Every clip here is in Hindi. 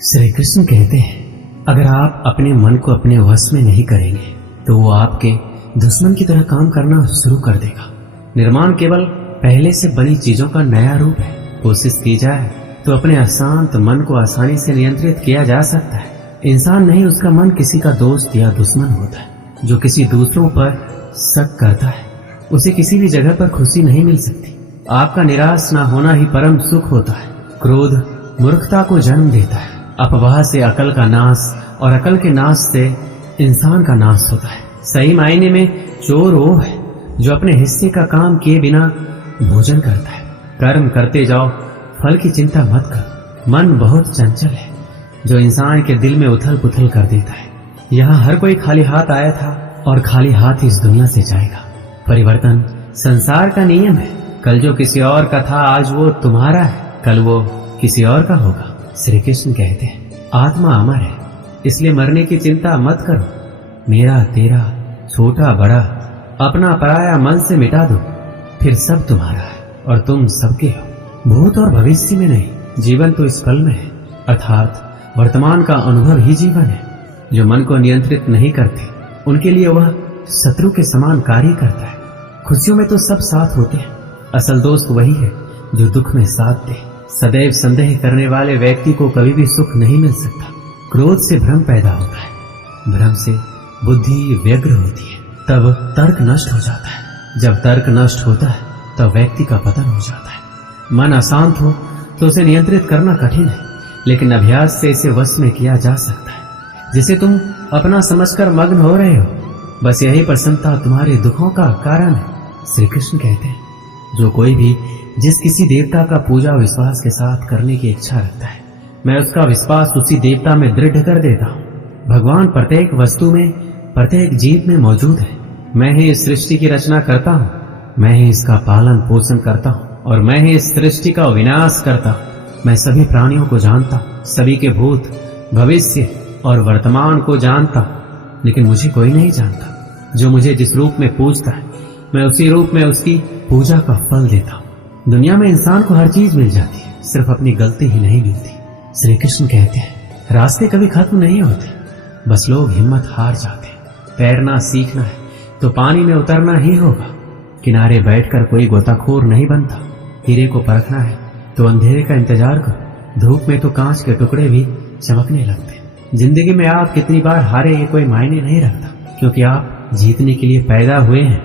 श्री कृष्ण कहते हैं, अगर आप अपने मन को अपने वश में नहीं करेंगे तो वो आपके दुश्मन की तरह काम करना शुरू कर देगा। निर्माण केवल पहले से बनी चीजों का नया रूप है। कोशिश की जाए तो अपने अशांत मन को आसानी से नियंत्रित किया जा सकता है। इंसान नहीं, उसका मन किसी का दोस्त या दुश्मन होता है। जो किसी दूसरों पर शक करता है उसे किसी भी जगह पर खुशी नहीं मिल सकती। आपका निराश ना होना ही परम सुख होता है। क्रोध मूर्खता को जन्म देता है। अफवाह से अकल का नाश और अकल के नाश से इंसान का नाश होता है। सही मायने में चोर वो है जो अपने हिस्से का काम किए बिना भोजन करता है। कर्म करते जाओ, फल की चिंता मत करो। मन बहुत चंचल है जो इंसान के दिल में उथल पुथल कर देता है। यहाँ हर कोई खाली हाथ आया था और खाली हाथ इस दुनिया से जाएगा। परिवर्तन संसार का नियम है। कल जो किसी और का था आज वो तुम्हारा है, कल वो किसी और का होगा। श्री कृष्ण कहते हैं, आत्मा अमर है, इसलिए मरने की चिंता मत करो। मेरा तेरा छोटा बड़ा अपना पराया मन से मिटा दो, फिर सब तुम्हारा है और तुम सबके हो। भूत और भविष्य में नहीं, जीवन तो इस पल में है, अर्थात वर्तमान का अनुभव ही जीवन है। जो मन को नियंत्रित नहीं करते उनके लिए वह शत्रु के समान कार्य करता है। खुशियों में तो सब साथ होते हैं, असल दोस्त वही है जो दुख में साथ दे। सदैव संदेह करने वाले व्यक्ति को कभी भी सुख नहीं मिल सकता। क्रोध से भ्रम पैदा होता है, भ्रम से बुद्धि व्यग्र होती है, तब तर्क नष्ट हो जाता है। जब तर्क नष्ट होता है तब व्यक्ति का पतन हो जाता है। मन अशांत हो तो उसे नियंत्रित करना कठिन है, लेकिन अभ्यास से इसे वश में किया जा सकता है। जिसे तुम अपना समझकर मग्न हो रहे हो, बस यही प्रसन्नता तुम्हारे दुखों का कारण है। श्री कृष्ण कहते हैं, जो कोई भी जिस किसी देवता का पूजा विश्वास के साथ करने की इच्छा रखता है, मैं उसका विश्वास उसी देवता में दृढ़ कर देता हूँ। भगवान प्रत्येक वस्तु में, प्रत्येक जीव में मौजूद है। मैं ही इस सृष्टि की रचना करता हूँ, मैं ही इसका पालन पोषण करता हूँ और मैं ही इस सृष्टि का विनाश करता हूँ। मैं सभी प्राणियों को जानता हूँ, सभी के भूत भविष्य और वर्तमान को जानता हूँ, लेकिन मुझे कोई नहीं जानता। जो मुझे जिस रूप में पूजता है मैं उसी रूप में उसकी पूजा का फल देता हूँ। दुनिया में इंसान को हर चीज मिल जाती है, सिर्फ अपनी गलती ही नहीं मिलती। श्री कृष्ण कहते हैं, रास्ते कभी खत्म नहीं होते, बस लोग हिम्मत हार जाते हैं। तैरना सीखना है तो पानी में उतरना ही होगा। किनारे बैठकर कोई गोताखोर नहीं बनता। हीरे को परखना है तो अंधेरे का इंतजार करो। धूप में तो कांच के टुकड़े भी चमकने लगते हैं। जिंदगी में आप कितनी बार हारे ये कोई मायने नहीं रखता, क्योंकि आप जीतने के लिए पैदा हुए हैं।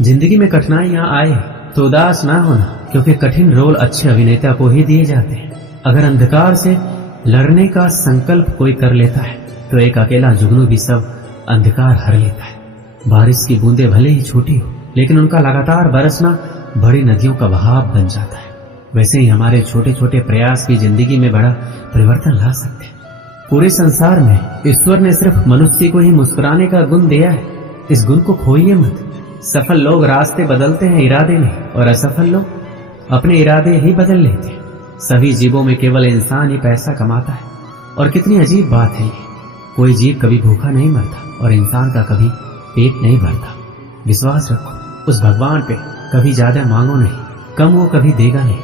जिंदगी में कठिनाइयां आए तो उदास ना होना, क्योंकि कठिन रोल अच्छे अभिनेता को ही दिए जाते हैं। अगर अंधकार से लड़ने का संकल्प कोई कर लेता है तो एक अकेला जुगनू भी सब अंधकार हर लेता है। बारिश की बूंदें भले ही छोटी हो, लेकिन उनका लगातार बरसना बड़ी नदियों का बहाव बन जाता है। वैसे ही हमारे छोटे छोटे प्रयास भी जिंदगी में बड़ा परिवर्तन ला सकते हैं। पूरे संसार में ईश्वर ने सिर्फ मनुष्य को ही मुस्कुराने का गुण दिया है। इस गुण को खोइए मत। सफल लोग रास्ते बदलते हैं, इरादे नहीं, और असफल लोग अपने इरादे ही बदल लेते हैं। सभी जीवों में केवल इंसान ही पैसा कमाता है। और कितनी अजीब बात है ये, कोई जीव कभी भूखा नहीं मरता और इंसान का कभी पेट नहीं भरता। विश्वास रखो उस भगवान पे, कभी ज्यादा मांगो नहीं, कम वो कभी देगा नहीं।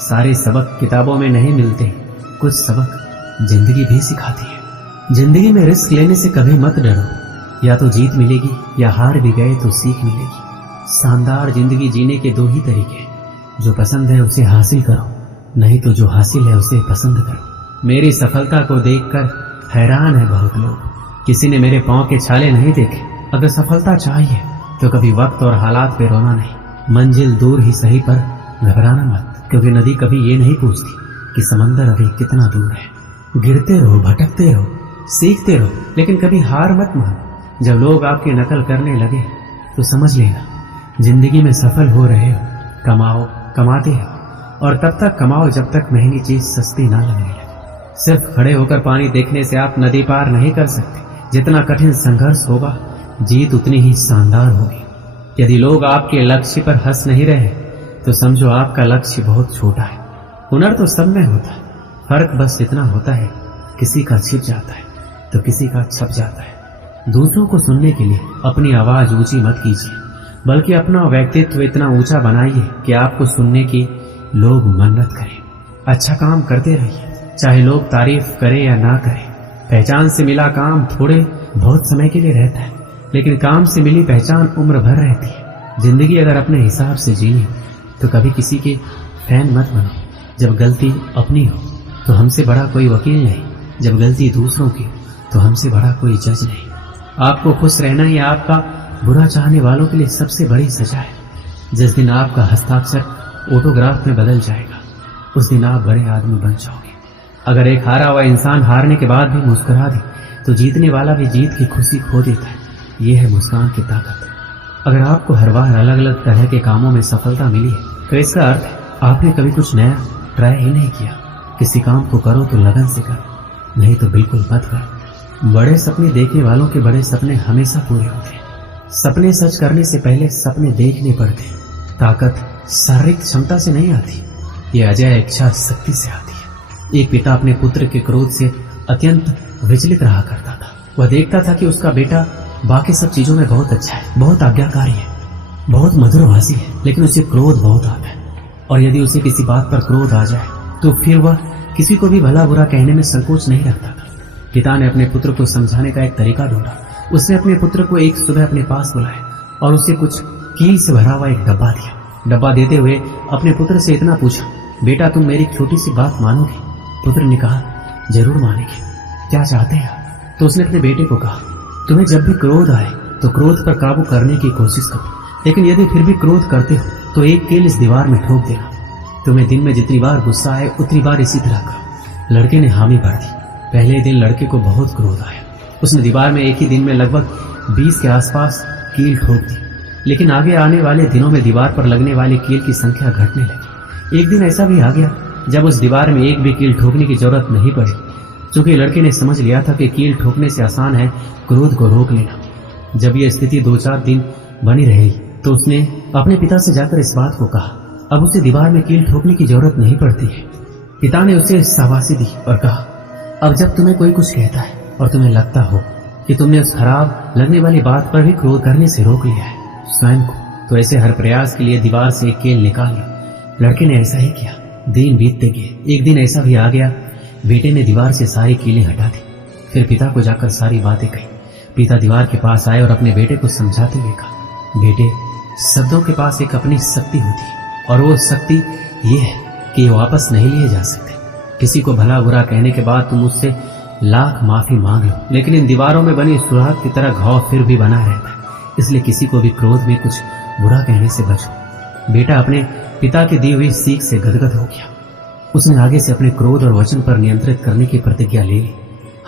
सारे सबक किताबों में नहीं मिलते, कुछ सबक जिंदगी भी सिखाती है। जिंदगी में रिस्क लेने से कभी मत डरो, या तो जीत मिलेगी या हार भी गए तो सीख मिलेगी। शानदार जिंदगी जीने के दो ही तरीके, जो पसंद है उसे हासिल करो, नहीं तो जो हासिल है उसे पसंद करो। मेरी सफलता को देखकर हैरान है बहुत लोग। किसी ने मेरे पांव के छाले नहीं देखे। अगर सफलता चाहिए तो कभी वक्त और हालात पे रोना नहीं। मंजिल दूर ही सही पर घबराना मत, क्योंकि नदी कभी ये नहीं पूछती कि समंदर अभी कितना दूर है। गिरते रहो, भटकते रहो, सीखते रहो, लेकिन कभी हार मत मानो। जब लोग आपकी नकल करने लगे तो समझ लेना जिंदगी में सफल हो रहे हो। कमाओ, कमाते हो, और तब तक कमाओ जब तक महंगी चीज सस्ती ना लगने लगे। सिर्फ खड़े होकर पानी देखने से आप नदी पार नहीं कर सकते। जितना कठिन संघर्ष होगा, जीत उतनी ही शानदार होगी। यदि लोग आपके लक्ष्य पर हंस नहीं रहे तो समझो आपका लक्ष्य बहुत छोटा है। हुनर तो सब में होता है, फर्क बस इतना होता है किसी का छिप जाता है तो किसी का छप जाता है। दूसरों को सुनने के लिए अपनी आवाज ऊंची मत कीजिए, बल्कि अपना व्यक्तित्व इतना ऊंचा बनाइए कि आपको सुनने की लोग मन्नत करें। अच्छा काम करते रहिए, चाहे लोग तारीफ करें या ना करें। पहचान से मिला काम थोड़े बहुत समय के लिए रहता है, लेकिन काम से मिली पहचान उम्र भर रहती है। जिंदगी अगर अपने हिसाब से जीनी तो कभी किसी के फैन मत बनो। जब गलती अपनी हो तो हमसे बड़ा कोई वकील नहीं, जब गलती दूसरों की हो तो हमसे बड़ा कोई जज नहीं। आपको खुश रहना ही आपका बुरा चाहने वालों के लिए सबसे बड़ी सजा है। जिस दिन आपका हस्ताक्षर ऑटोग्राफ में बदल जाएगा उस दिन आप बड़े आदमी बन जाओगे। अगर एक हारा हुआ इंसान हारने के बाद भी मुस्कुरा दे तो जीतने वाला भी जीत की खुशी खो देता है। यह है मुस्कान की ताकत। अगर आपको हर बार अलग अलग तरह के कामों में सफलता मिली है तो इसका अर्थ है आपने कभी कुछ नया ट्राई ही नहीं किया। किसी काम को करो तो लगन से करो, नहीं तो बिल्कुल मत करो। बड़े सपने देखने वालों के बड़े सपने हमेशा पूरे होते हैं। सपने सच करने से पहले सपने देखने पड़ते हैं। ताकत शारीरिक क्षमता से नहीं आती, ये अजय इच्छा शक्ति से आती है। एक पिता अपने पुत्र के क्रोध से अत्यंत विचलित रहा करता था। वह देखता था कि उसका बेटा बाकी सब चीजों में बहुत अच्छा है, बहुत आज्ञाकारी है, बहुत मधुरभाषी है, लेकिन उसे क्रोध बहुत आता है। और यदि उसे किसी बात पर क्रोध आ जाए तो फिर वह किसी को भी भला बुरा कहने में संकोच नहीं रखता था। पिता ने अपने पुत्र को समझाने का एक तरीका ढूंढा। उसने अपने पुत्र को एक सुबह अपने पास बुलाया और उसे कुछ कील से भरा हुआ एक डब्बा दिया। डब्बा देते हुए अपने पुत्र से इतना पूछा, बेटा तुम मेरी छोटी सी बात मानोगे? पुत्र ने कहा, जरूर मानेंगे, क्या चाहते हैं? तो उसने अपने बेटे को कहा, तुम्हें जब भी क्रोध आए तो क्रोध पर काबू करने की कोशिश करो, लेकिन यदि फिर भी क्रोध करते हो तो एक कील इस दीवार में ठोक देना। तुम्हें दिन में जितनी बार गुस्सा आए उतनी बार इसी तरह करो। लड़के ने हामी भर दी। पहले दिन लड़के को बहुत क्रोध आया। उसने दीवार में एक ही दिन में लगभग 20 के आसपास कील ठोक दी, लेकिन आगे आने वाले दिनों में दीवार पर लगने वाले कील की संख्या घटने लगी। एक दिन ऐसा भी आ गया जब उस दीवार में एक भी कील ठोकने की जरूरत नहीं पड़ी, क्योंकि लड़के ने समझ लिया था कि कील ठोकने से आसान है क्रोध को रोक लेना। जब यह स्थिति 2-4 दिन बनी रही तो उसने अपने पिता से जाकर इस बात को कहा। अब उसे दीवार में कील ठोकने की जरूरत नहीं पड़ती है। पिता ने उसे शाबाशी दी और कहा, अब जब तुम्हें कोई कुछ कहता है और तुम्हें लगता हो कि तुमने उस खराब लगने वाली बात पर भी क्रोध करने से रोक लिया है स्वयं को, तो ऐसे हर प्रयास के लिए दीवार से एक कील निकाल लो। लड़के ने ऐसा ही किया। दिन बीतते गए। एक दिन ऐसा भी आ गया, बेटे ने दीवार से सारी कीलें हटा दी। फिर पिता को जाकर सारी बातें कही। पिता दीवार के पास आए और अपने बेटे को समझाते हुए कहा, बेटे, शब्दों के पास एक अपनी शक्ति होती है और वो शक्ति ये है कि ये वापस नहीं लिए जा सकते। किसी को भला बुरा कहने के बाद तुम उससे लाख माफी मांग लो, लेकिन इन दीवारों में बनी सुराख की तरह घाव फिर भी बना रहता है। इसलिए किसी को भी क्रोध में कुछ बुरा कहने से बचो। बेटा अपने पिता की दी हुई सीख से गदगद हो गया। उसने आगे से अपने क्रोध और वचन पर नियंत्रित करने की प्रतिज्ञा ले ली।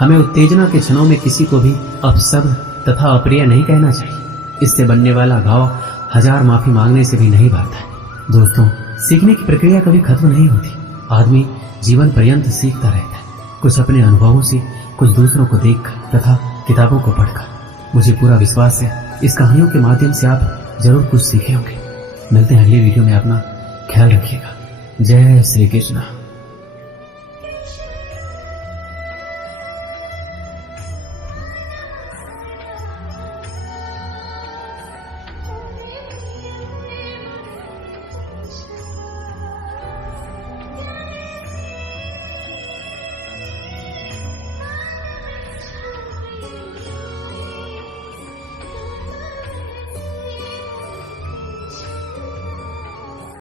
हमें उत्तेजना के क्षणों में किसी को भी अपशब्द तथा अप्रिय नहीं कहना चाहिए। इससे बनने वाला घाव 1000 माफी मांगने से भी नहीं भरता है। दोस्तों, सीखने की प्रक्रिया कभी खत्म नहीं होती। आदमी जीवन पर्यंत सीखता रहता है, कुछ अपने अनुभवों से, कुछ दूसरों को देखकर तथा किताबों को पढ़कर। मुझे पूरा विश्वास है इस कहानियों के माध्यम से आप जरूर कुछ सीखे होंगे। मिलते हैं अगली वीडियो में। अपना ख्याल रखिएगा। जय श्री कृष्ण।